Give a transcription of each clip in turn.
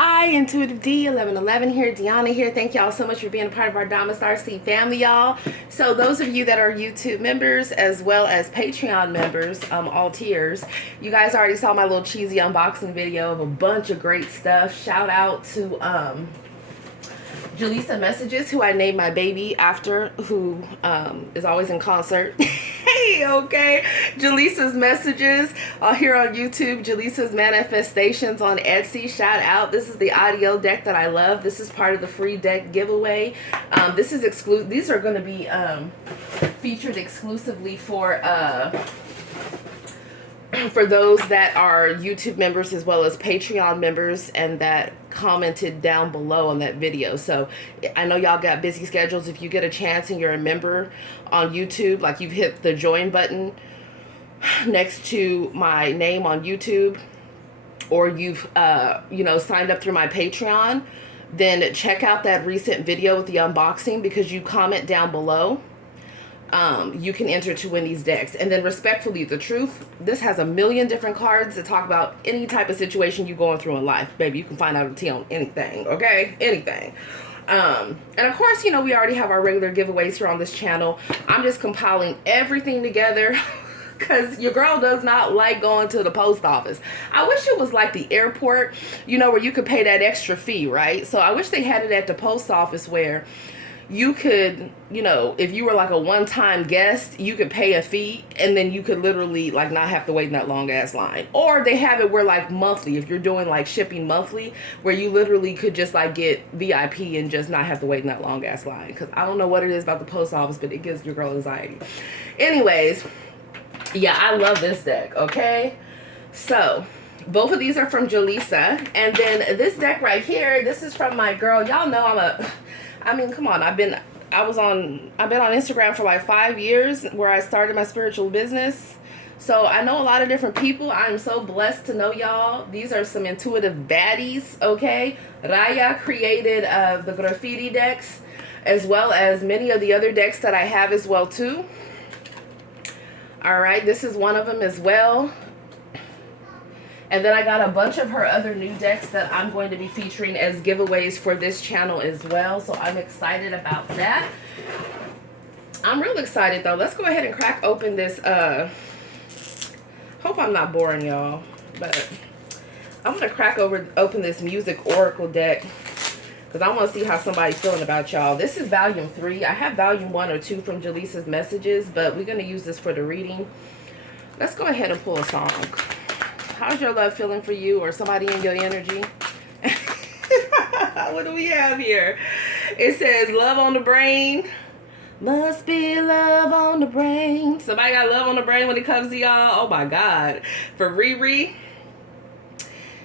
Hi, Intuitive D 1111 here, Dionna here. Thank y'all so much for being a part of our Namasté family, y'all. So those of you that are YouTube members as well as Patreon members, all tiers, you guys already saw my little cheesy unboxing video of a bunch of great stuff. Shout out to Jaleesa Messages, who I named my baby after, who is always in concert. Hey, okay. Jaleesa's Messages here on YouTube. Jaleesa's Manifestations on Etsy. Shout out. This is the audio deck that I love. This is part of the free deck giveaway. This is exclusive. These are going to be featured exclusively for those that are YouTube members as well as Patreon members and that commented down below on that video. So I know y'all got busy schedules. If you get a chance and you're a member on YouTube, like you've hit the join button next to my name on YouTube, or you've signed up through my Patreon, then check out that recent video with the unboxing, because you comment down below. You can enter to win these decks. And then respectfully, the truth, this has a million different cards that talk about any type of situation you're going through in life. Baby, you can find out a tea on anything, okay? Anything. And of course, we already have our regular giveaways here on this channel. I'm just compiling everything together because your girl does not like going to the post office. I wish it was like the airport, where you could pay that extra fee, right? So I wish they had it at the post office where you could, if you were like a one-time guest, you could pay a fee and then you could literally like not have to wait in that long ass line. Or they have it where like monthly, if you're doing like shipping monthly, where you literally could just like get VIP and just not have to wait in that long ass line. Because I don't know what it is about the post office, but it gives your girl anxiety. Anyways, yeah, I love this deck, okay? So both of these are from Jaleesa. And then this deck right here, this is from my girl. Y'all know come on, I've been on Instagram for like 5 years, where I started my spiritual business. So I know a lot of different people. I'm so blessed to know y'all. These are some intuitive baddies, okay? Raya created the GraffiTEA decks, as well as many of the other decks that I have as well too. All right, this is one of them as well. And then I got a bunch of her other new decks that I'm going to be featuring as giveaways for this channel as well. So I'm excited about that. I'm real excited though. Let's go ahead and crack open this. Hope I'm not boring y'all, but I'm going to crack open this music oracle deck, because I want to see how somebody's feeling about y'all. This is volume 3. I have volume 1 or 2 from Jaleesa's Messages, but we're going to use this for the reading. Let's go ahead and pull a song. How's your love feeling for you, or somebody in your energy? What do we have here? It says love on the brain. Must be love on the brain. Somebody got love on the brain when it comes to y'all? Oh my God. For Riri.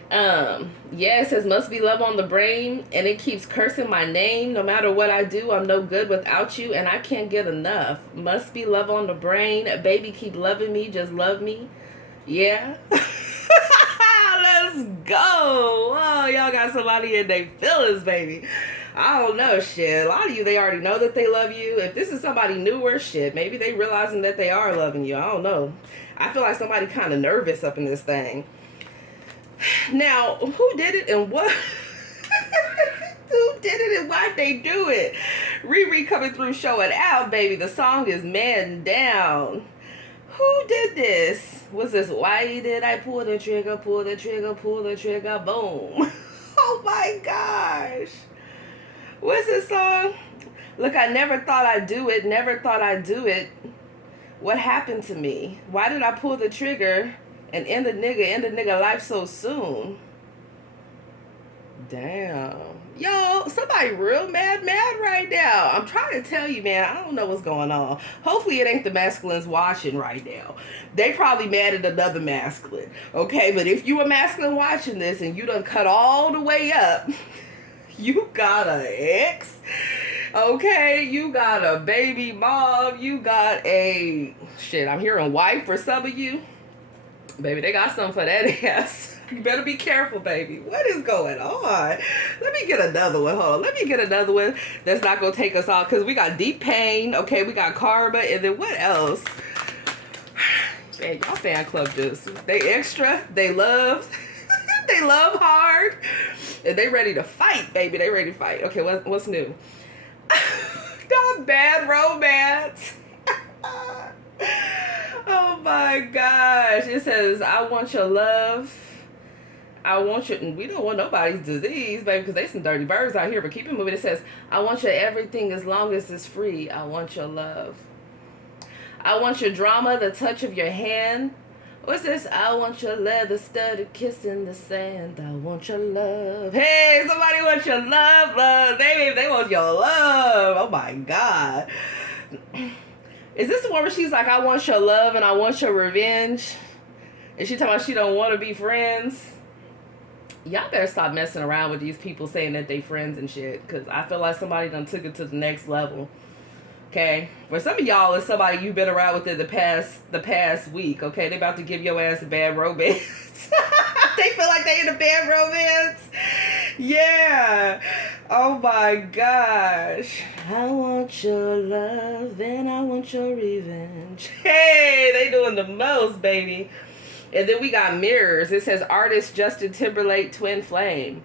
Yeah, it says must be love on the brain, and it keeps cursing my name. No matter what I do, I'm no good without you, and I can't get enough. Must be love on the brain. Baby, keep loving me. Just love me. Yeah. Let's go. Oh, y'all got somebody in their feelings, baby. I don't know, shit. A lot of you, they already know that they love you. If this is somebody newer, shit, maybe they realizing that they are loving you. I don't know. I feel like somebody kind of nervous up in this thing. Now, who did it and what? Who did it and why'd they do it? Riri coming through showing out, baby. The song is Man Down. Who did this? Was this why did I pull the trigger, pull the trigger, pull the trigger, boom? Oh my gosh. What's this song? Look, I never thought I'd do it, never thought I'd do it. What happened to me? Why did I pull the trigger and end the nigga life so soon? Damn. Yo, somebody real mad right now. I'm trying to tell you, man, I don't know what's going on. Hopefully it ain't the masculines watching right now. They probably mad at another masculine. Okay, but if you a masculine watching this and you done cut all the way up, you got an ex, okay, you got a baby mom, you got a, shit, I'm hearing wife for some of you. Baby, they got something for that ass. You better be careful, baby. What is going on? Let me get another one. Hold on. Let me get another one that's not going to take us off, because we got deep pain. Okay, we got karma. And then what else? Man, y'all fan club just, they extra. They love. They love hard. They ready to fight, baby. They ready to fight. Okay, what's new? Not bad romance. Oh my gosh. It says, I want your love. I want your, we don't want nobody's disease, baby, because they some dirty birds out here, but keep it moving. It says, I want your everything as long as it's free. I want your love. I want your drama, the touch of your hand. What's this? I want your leather studded kiss in the sand. I want your love. Hey, somebody wants your love, love. They want your love. Oh my God. Is this the one where she's like, I want your love and I want your revenge? And she talking about she don't want to be friends? Y'all better stop messing around with these people saying that they friends and shit. Because I feel like somebody done took it to the next level. Okay? For some of y'all, it's somebody you've been around with in the past week. Okay? They about to give your ass a bad romance. They feel like they in a bad romance. Yeah. Oh my gosh. I want your love and I want your revenge. Hey, they doing the most, baby. And then we got mirrors. It says artist Justin Timberlake, Twin Flame.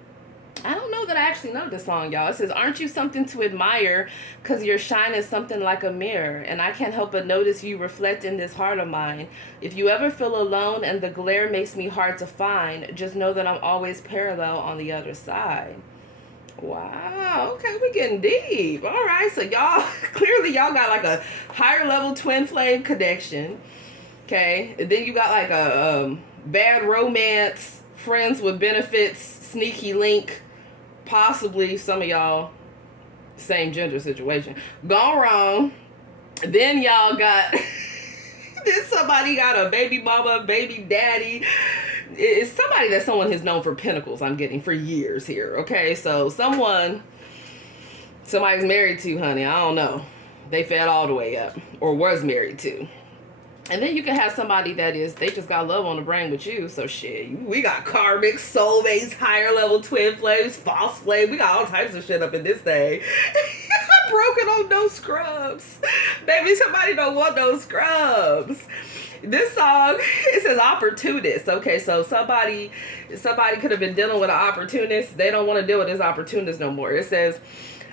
I don't know that I actually know this song, y'all. It says, aren't you something to admire? Because your shine is something like a mirror. And I can't help but notice you reflect in this heart of mine. If you ever feel alone and the glare makes me hard to find, just know that I'm always parallel on the other side. Wow. Okay, we're getting deep. All right. So y'all, clearly y'all got like a higher level twin flame connection. Okay. And then you got like a bad romance, friends with benefits, sneaky link. Possibly some of y'all same gender situation gone wrong. Then y'all got then somebody got a baby mama, baby daddy. It's somebody that someone has known for pentacles. I'm getting for years here. Okay, so somebody's married to, honey. I don't know. They fed all the way up or was married to. And then you can have somebody that is, they just got love on the brain with you. So shit, we got karmic, soulmates, higher level twin flames, false flame. We got all types of shit up in this thing. I'm broken on no scrubs. Baby, somebody don't want no scrubs. This song, it says opportunist. Okay, so somebody could have been dealing with an opportunist. They don't want to deal with this opportunist no more. It says,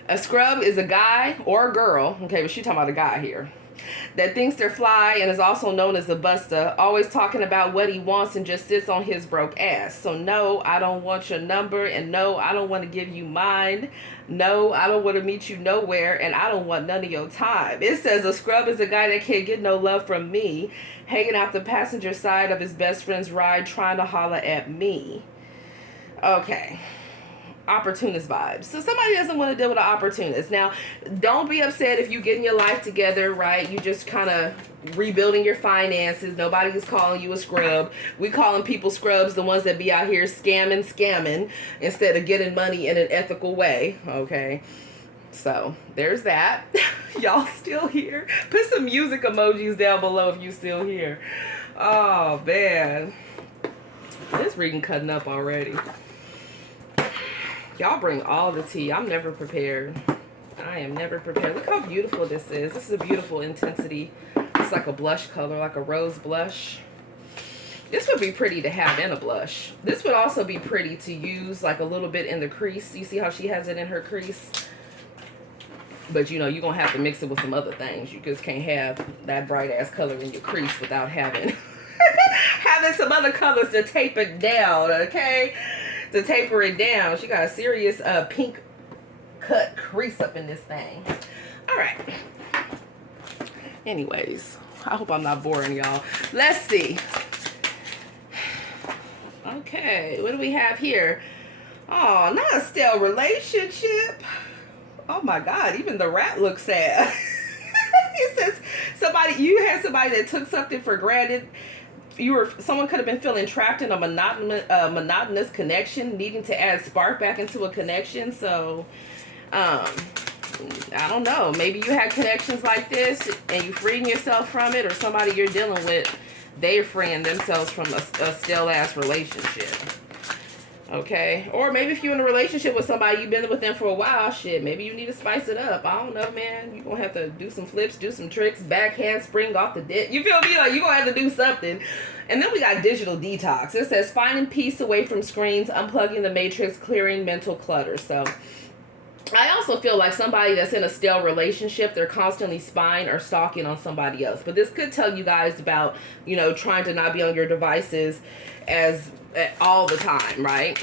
a scrub is a guy or a girl. Okay, but she's talking about a guy here. That thinks they're fly and is also known as a buster, always talking about what he wants and just sits on his broke ass. So no, I don't want your number, and no, I don't want to give you mine. No, I don't want to meet you nowhere, and I don't want none of your time. It says a scrub is a guy that can't get no love from me, hanging out the passenger side of his best friend's ride trying to holler at me. Okay. Opportunist vibes. So somebody doesn't want to deal with an opportunist. Now, don't be upset if you getting your life together, right? You just kind of rebuilding your finances. Nobody's calling you a scrub. We calling people scrubs the ones that be out here scamming instead of getting money in an ethical way. Okay. So there's that. Y'all still here? Put some music emojis down below if you still here. Oh man. This reading cutting up already. Y'all bring all the tea. I'm never prepared. I am never prepared. Look how beautiful this is. This is a beautiful intensity. It's like a blush color, like a rose blush. This would be pretty to have in a blush. This would also be pretty to use like a little bit in the crease. You see how she has it in her crease? But you know, you're going to have to mix it with some other things. You just can't have that bright ass color in your crease without having some other colors to tape it down, okay? To taper it down. She got a serious pink cut crease up in this thing. All right. Anyways, I hope I'm not boring y'all. Let's see. Okay, what do we have here? Oh, not a stale relationship. Oh my God, even the rat looks sad. It says you had somebody that took something for granted. Someone could have been feeling trapped in a monotonous connection, needing to add spark back into a connection. So, I don't know. Maybe you had connections like this and you freeing yourself from it, or somebody you're dealing with, they're freeing themselves from a stale ass relationship. Okay, or maybe if you're in a relationship with somebody you've been with them for a while, shit, maybe you need to spice it up. I don't know, man. You're gonna have to do some flips, do some tricks, backhand spring off the dick. You feel me? Like, you're gonna have to do something. And then we got digital detox. It says finding peace away from screens, unplugging the matrix, clearing mental clutter. So I also feel like somebody that's in a stale relationship, they're constantly spying or stalking on somebody else. But this could tell you guys about, you know, trying to not be on your devices as all the time, right?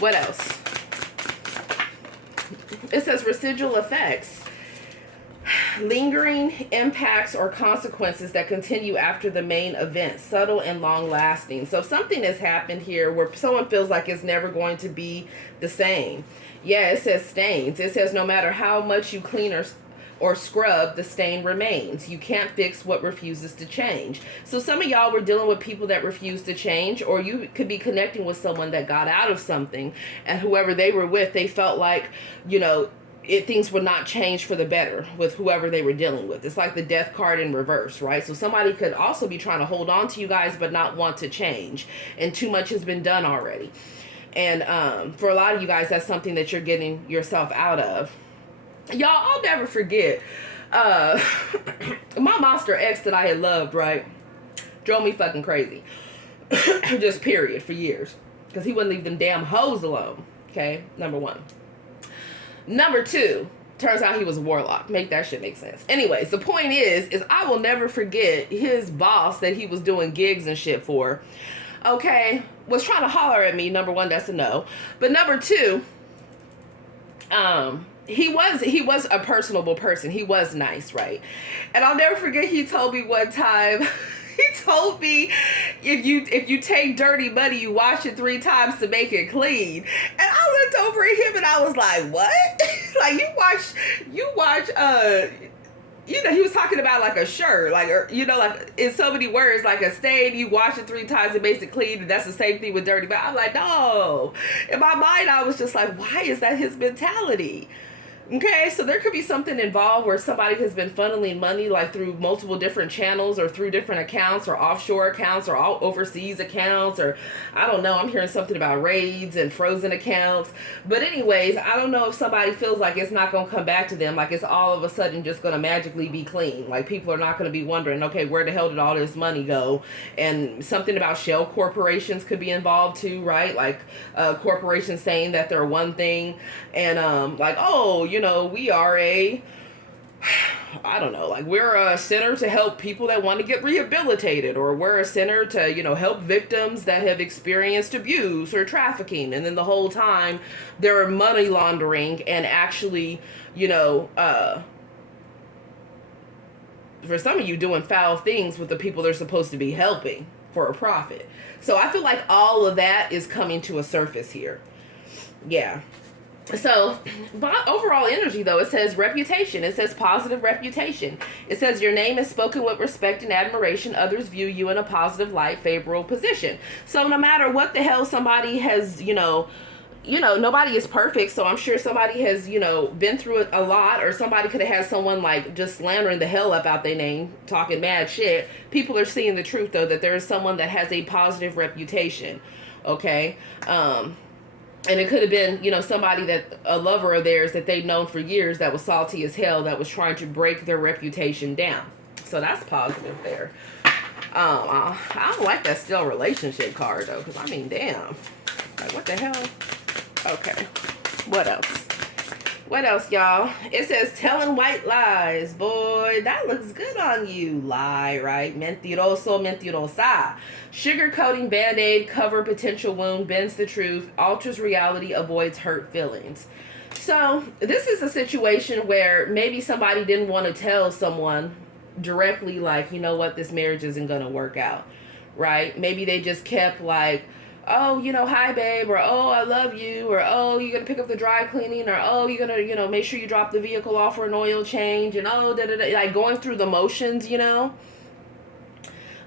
What else? It says residual effects. Lingering impacts or consequences that continue after the main event, subtle and long lasting. So something has happened here where someone feels like it's never going to be the same. Yeah, it says stains. It says no matter how much you clean or scrub, the stain remains. You can't fix what refuses to change. So some of y'all were dealing with people that refuse to change, or you could be connecting with someone that got out of something, and whoever they were with, they felt like, you know, things would not change for the better with whoever they were dealing with. It's like the death card in reverse, right? So somebody could also be trying to hold on to you guys but not want to change, and too much has been done already. And for a lot of you guys, that's something that you're getting yourself out of. Y'all, I'll never forget my monster ex that I had loved, right? Drove me fucking crazy. Just period, for years. Because he wouldn't leave them damn hoes alone. Okay, number one. Number two, turns out he was a warlock. Make that shit make sense. Anyways, the point is I will never forget his boss that he was doing gigs and shit for, okay, was trying to holler at me. Number one, that's a no. But number two, he was a personable person. He was nice, right? And I'll never forget, he told me one time, he told me, if you take dirty money, you wash it 3 times to make it clean. And I looked over at him and I was like, what? Like, you watch, you know, he was talking about like a shirt, like, or, you know, like in so many words, like a stain, you wash it 3 times, it makes it clean, and that's the same thing with dirty. But I'm like, no. In my mind, I was just like, why is that his mentality? Okay, so there could be something involved where somebody has been funneling money like through multiple different channels or through different accounts or offshore accounts or all overseas accounts, or I don't know, I'm hearing something about raids and frozen accounts. But anyways, I don't know if somebody feels like it's not going to come back to them, like it's all of a sudden just going to magically be clean. Like people are not going to be wondering, okay, where the hell did all this money go? And something about shell corporations could be involved too, right? Like corporations saying that they're one thing and like, oh, you know, we are I don't know, like we're a center to help people that want to get rehabilitated, or we're a center to, you know, help victims that have experienced abuse or trafficking. And then the whole time they're money laundering and actually, you know, for some of you doing foul things with the people they're supposed to be helping for a profit. So I feel like all of that is coming to a surface here. Yeah. So, overall energy, though, it says reputation. It says positive reputation. It says your name is spoken with respect and admiration. Others view you in a positive light, favorable position. So, no matter what the hell somebody has, you know, nobody is perfect. So, I'm sure somebody has, you know, been through it a lot, or somebody could have had someone like just slandering the hell up out their name, talking mad shit. People are seeing the truth, though, that there is someone that has a positive reputation. Okay. And it could have been, you know, somebody that, a lover of theirs that they've known for years that was salty as hell, that was trying to break their reputation down. So that's positive there. I don't like that still relationship card, though, because, I mean, damn. Like, what the hell? Okay. What else? What else, y'all? It says telling white lies. Boy, that looks good on you. Lie, right? Mentiroso, mentirosa. Sugarcoating Band-Aid, cover potential wound, bends the truth, alters reality, avoids hurt feelings. So, this is a situation where maybe somebody didn't want to tell someone directly, like, you know what, this marriage isn't going to work out, right? Maybe they just kept like, oh, you know, hi, babe, or oh, I love you, or oh, you're going to pick up the dry cleaning, or oh, you're going to, you know, make sure you drop the vehicle off for an oil change, and oh, da-da-da, like going through the motions, you know.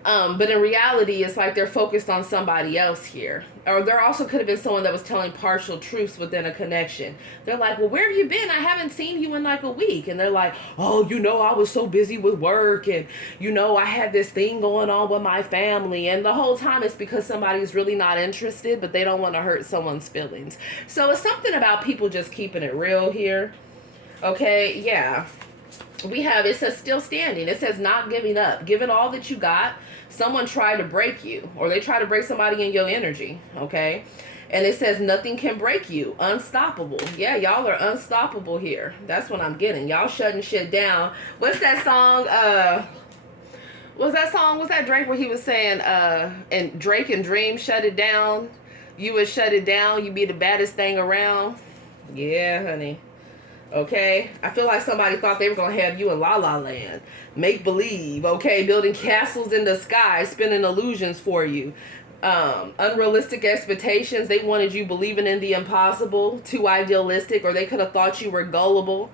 But in reality, it's like they're focused on somebody else here. Or there also could have been someone that was telling partial truths within a connection. They're like, well, where have you been? I haven't seen you in like a week. And they're like, oh, I was so busy with work. And, I had this thing going on with my family. And the whole time it's because somebody's really not interested, but they don't want to hurt someone's feelings. So it's something about people just keeping it real here. Okay, yeah. It says still standing. It says not giving up. Given all that you got, someone tried to break you, or they try to break somebody in your energy, okay? And it says nothing can break you. Unstoppable. Yeah, y'all are unstoppable here. That's what I'm getting. Y'all shutting shit down. What's that song? Was that Drake where he was saying, and Drake and Dream shut it down? You would shut it down. You be the baddest thing around. Yeah, honey. Okay, I feel like somebody thought they were going to have you in La La Land. Make believe, okay? Building castles in the sky, spinning illusions for you. Unrealistic expectations. They wanted you believing in the impossible, too idealistic, or they could have thought you were gullible,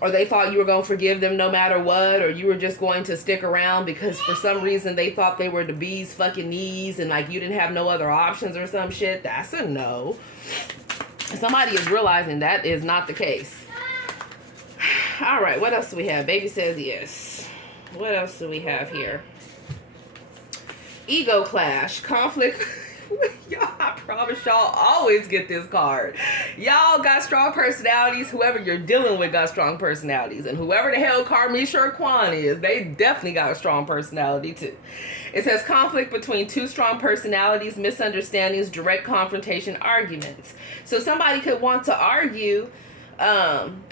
or they thought you were going to forgive them no matter what, or you were just going to stick around because for some reason they thought they were the bee's fucking knees and like you didn't have no other options or some shit. That's a no. Somebody is realizing that is not the case. All right, what else do we have? Baby says yes. What else do we have here? Ego clash, conflict. Y'all, I promise y'all always get this card. Y'all got strong personalities. Whoever you're dealing with got strong personalities. And whoever the hell Karmic or Quan is, they definitely got a strong personality too. It says conflict between two strong personalities, misunderstandings, direct confrontation, arguments. So somebody could want to argue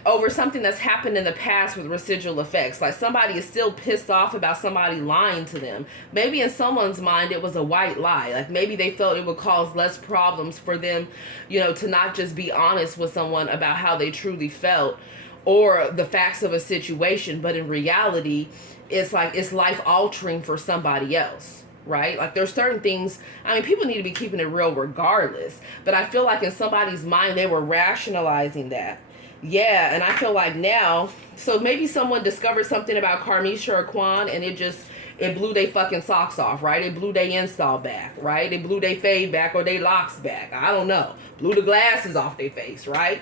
over something that's happened in the past with residual effects. Like somebody is still pissed off about somebody lying to them. Maybe in someone's mind it was a white lie. Like maybe they felt it would cause less problems for them, to not just be honest with someone about how they truly felt or the facts of a situation, but in reality it's like it's life altering for somebody else. Right? Like there's certain things, people need to be keeping it real regardless, but I feel like in somebody's mind they were rationalizing that. Yeah, and I feel like now, so maybe someone discovered something about Karmic or Quan and it blew their fucking socks off, right? It blew their install back, right? It blew their fade back or their locks back. I don't know. Blew the glasses off their face, right?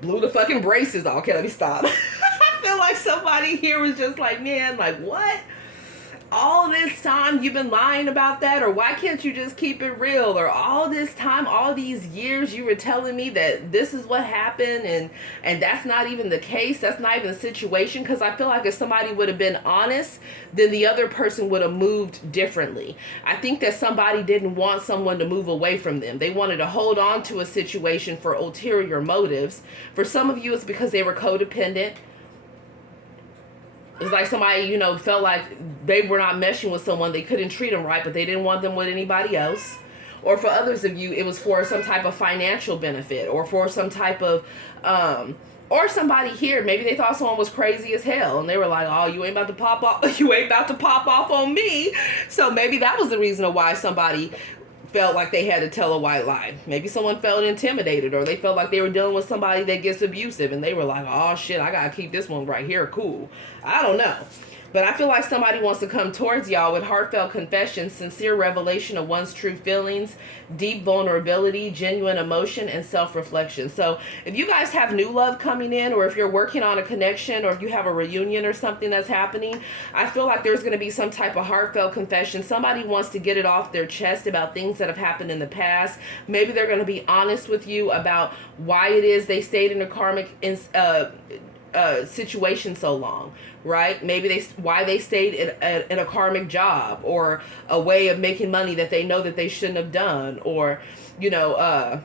Blew the fucking braces off. Okay, let me stop. I feel like somebody here was just like, man, like what? All this time you've been lying about that, or why can't you just keep it real? Or all this time, all these years you were telling me that this is what happened and that's not even the case, that's not even the situation. Because I feel like if somebody would have been honest, then the other person would have moved differently. I think that somebody didn't want someone to move away from them. They wanted to hold on to a situation for ulterior motives. For some of you it's because they were codependent. It's like somebody, felt like they were not meshing with someone. They couldn't treat them right, but they didn't want them with anybody else. Or for others of you, it was for some type of financial benefit or for some type of, or somebody here, maybe they thought someone was crazy as hell and they were like, oh, you ain't about to pop off. You ain't about to pop off on me. So maybe that was the reason of why somebody felt like they had to tell a white lie. Maybe someone felt intimidated or they felt like they were dealing with somebody that gets abusive and they were like, oh shit, I gotta keep this one right here cool. I don't know. But I feel like somebody wants to come towards y'all with heartfelt confession, sincere revelation of one's true feelings, deep vulnerability, genuine emotion, and self-reflection. So if you guys have new love coming in, or if you're working on a connection, or if you have a reunion or something that's happening, I feel like there's going to be some type of heartfelt confession. Somebody wants to get it off their chest about things that have happened in the past. Maybe they're going to be honest with you about why it is they stayed in a karmic situation so long, right? Maybe why they stayed in a karmic job or a way of making money that they know that they shouldn't have done, or I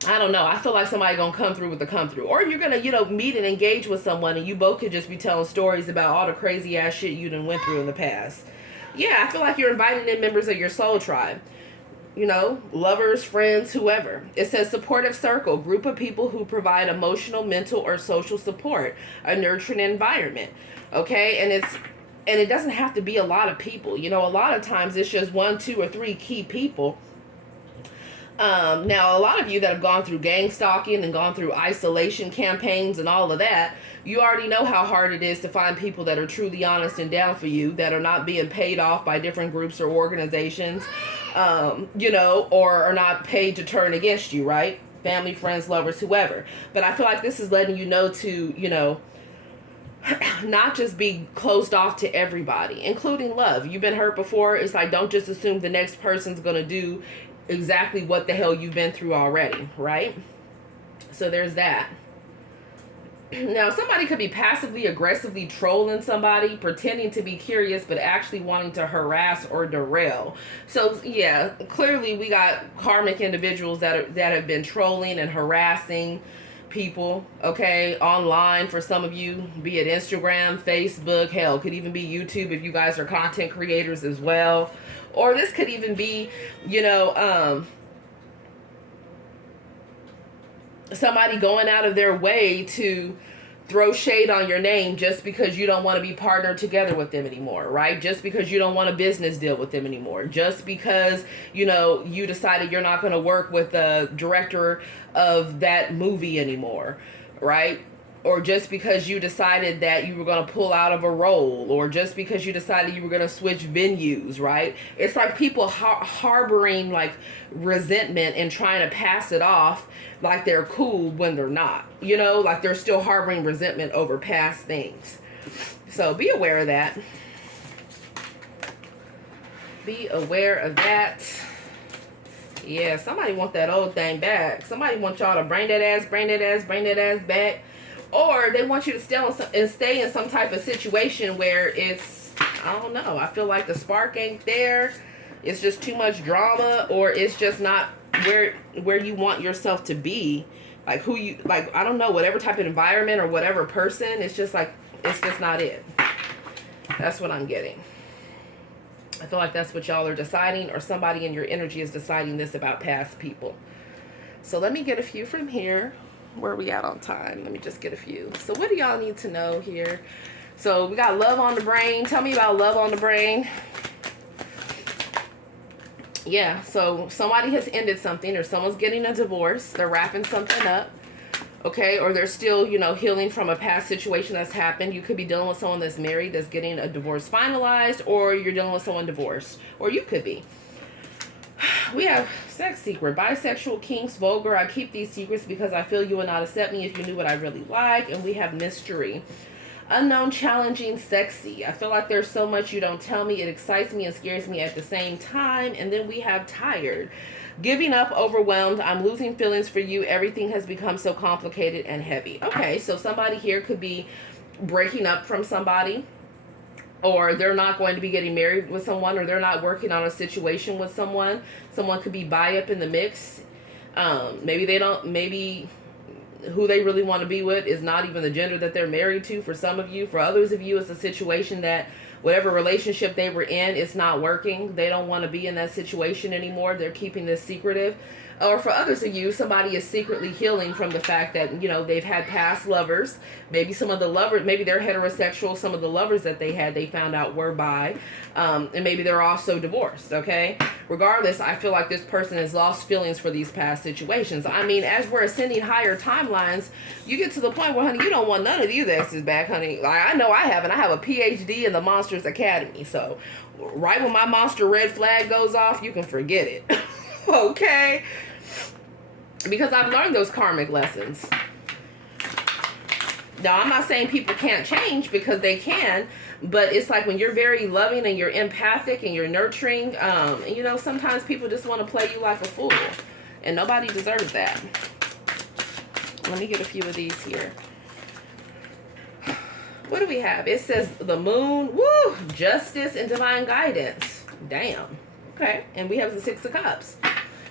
don't know. I feel like somebody gonna come through with the come through, or you're gonna meet and engage with someone and you both could just be telling stories about all the crazy ass shit you done went through in the past. Yeah, I feel like you're inviting in members of your soul tribe. Lovers, friends, whoever. It says supportive circle, group of people who provide emotional, mental, or social support, a nurturing environment. Okay, and it doesn't have to be a lot of people. A lot of times it's just 1, 2, or 3 key people. Now, a lot of you that have gone through gang stalking and gone through isolation campaigns and all of that, you already know how hard it is to find people that are truly honest and down for you, that are not being paid off by different groups or organizations, you know, or are not paid to turn against you, right? Family, friends, lovers, whoever. But I feel like this is letting you know to, you know, not just be closed off to everybody, including love. You've been hurt before. It's like, don't just assume the next person's going to do exactly what the hell you've been through already, right? So there's that. Now, somebody could be passively aggressively trolling somebody, pretending to be curious, but actually wanting to harass or derail. So yeah, clearly we got karmic individuals that have been trolling and harassing people, okay, online. For some of you, be it Instagram, Facebook, hell, could even be YouTube if you guys are content creators as well. Or this could even be, you know, somebody going out of their way to throw shade on your name just because you don't want to be partnered together with them anymore, right? Just because you don't want a business deal with them anymore. Just because, you know, you decided you're not going to work with the director of that movie anymore, right? Or just because you decided that you were going to pull out of a role, or just because you decided you were going to switch venues, right? It's like people harboring like resentment and trying to pass it off like they're cool when they're not, you know, like they're still harboring resentment over past things. So be aware of that. Be aware of that. Yeah, somebody want that old thing back. Somebody want y'all to bring that ass back. Or they want you to stay in some type of situation where it's, I don't know, I feel like the spark ain't there. It's just too much drama, or it's just not where you want yourself to be. Like who you, like, I don't know, whatever type of environment or whatever person, it's just like, it's just not it. That's what I'm getting. I feel like that's what y'all are deciding, or somebody in your energy is deciding this about past people. So let me get a few from here. Where are we at on time? Let me just get a few. So what do y'all need to know here? So we got love on the brain. Tell me about love on the brain. Yeah, so somebody has ended something, or someone's getting a divorce. They're wrapping something up. Okay, or they're still, you know, healing from a past situation that's happened. You could be dealing with someone that's married that's getting a divorce finalized, or you're dealing with someone divorced, or you could be. We have sex secret, bisexual, kinks, vulgar. I keep these secrets because I feel you would not accept me if you knew what I really like. And we have mystery, unknown, challenging, sexy. I feel like there's so much you don't tell me. It excites me and scares me at the same time. And then we have tired, giving up, overwhelmed. I'm losing feelings for you. Everything has become so complicated and heavy. Okay, so somebody here could be breaking up from somebody, or they're not going to be getting married with someone, or they're not working on a situation with someone. Someone could be bi up in the mix. Maybe who they really want to be with is not even the gender that they're married to for some of you. For others of you, it's a situation that whatever relationship they were in, it's not working. They don't want to be in that situation anymore. They're keeping this secretive. Or for others of you, somebody is secretly healing from the fact that, you know, they've had past lovers. Maybe some of the lovers, maybe they're heterosexual. Some of the lovers that they had, they found out were bi. And maybe they're also divorced, okay? Regardless, I feel like this person has lost feelings for these past situations. I mean, as we're ascending higher timelines, you get to the point where, honey, you don't want none of these exes back, honey. Like, I know I have, and I have a PhD in the Monsters Academy. So right when my monster red flag goes off, you can forget it. Okay? Because I've learned those karmic lessons. Now, I'm not saying people can't change, because they can, but it's like when you're very loving and you're empathic and you're nurturing, you know, sometimes people just want to play you like a fool, and nobody deserves that. Let me get a few of these here. What do we have? It says the moon, woo, justice and divine guidance. Damn. Okay, and we have the Six of Cups.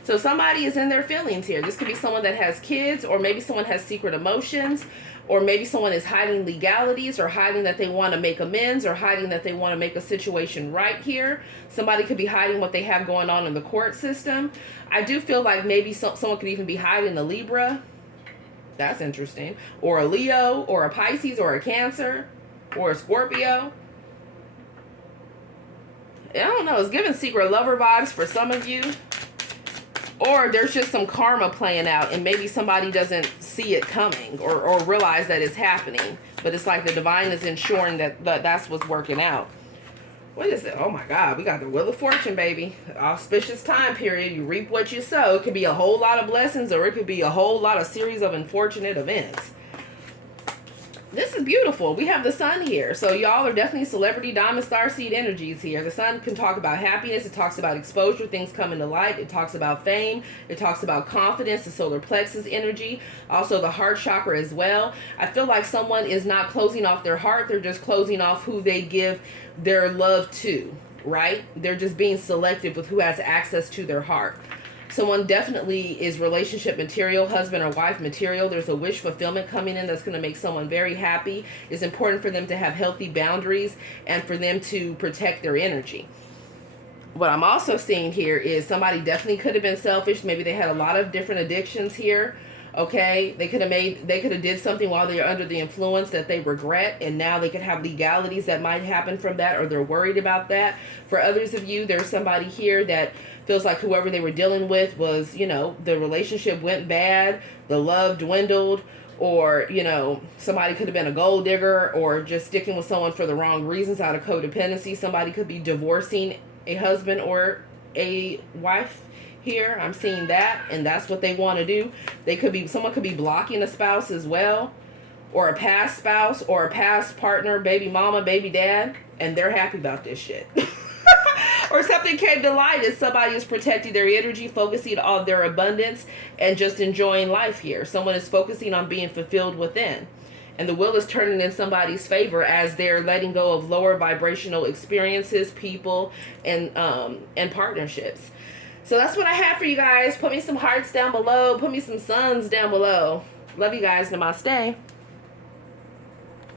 So somebody is in their feelings here. This could be someone that has kids, or maybe someone has secret emotions, or maybe someone is hiding legalities, or hiding that they want to make amends, or hiding that they want to make a situation right here. Somebody could be hiding what they have going on in the court system. I do feel like maybe someone could even be hiding a Libra. That's interesting. Or a Leo, or a Pisces, or a Cancer, or a Scorpio. I don't know. It's giving secret lover vibes for some of you. Or there's just some karma playing out, and maybe somebody doesn't see it coming or realize that it's happening. But it's like the divine is ensuring that that's what's working out. What is it? Oh my God, we got the Wheel of Fortune, baby. Auspicious time period. You reap what you sow. It could be a whole lot of blessings, or it could be a whole lot of series of unfortunate events. This is beautiful. We have the sun here. So y'all are definitely celebrity diamond star seed energies here. The sun can talk about happiness. It talks about exposure. Things come into light. It talks about fame. It talks about confidence, the solar plexus energy. Also the heart chakra as well. I feel like someone is not closing off their heart. They're just closing off who they give their love to, right? They're just being selective with who has access to their heart. Someone definitely is relationship material, husband or wife material. There's a wish fulfillment coming in that's going to make someone very happy. It's important for them to have healthy boundaries and for them to protect their energy. What I'm also seeing here is somebody definitely could have been selfish. Maybe they had a lot of different addictions here. Okay, they could have did something while they're under the influence that they regret, and now they could have legalities that might happen from that, or they're worried about that. For others of you, there's somebody here that feels like whoever they were dealing with was, you know, the relationship went bad, the love dwindled, or, you know, somebody could have been a gold digger or just sticking with someone for the wrong reasons out of codependency. Somebody could be divorcing a husband or a wife. Here I'm seeing that, and that's what they want to do. Someone could be blocking a spouse as well, or a past spouse, or a past partner, baby mama, baby dad, and they're happy about this shit. Or something came to light and somebody is protecting their energy, focusing on their abundance, and just enjoying life here. Someone is focusing on being fulfilled within. And the wheel is turning in somebody's favor as they're letting go of lower vibrational experiences, people, and partnerships. So that's what I have for you guys. Put me some hearts down below. Put me some suns down below. Love you guys. Namaste.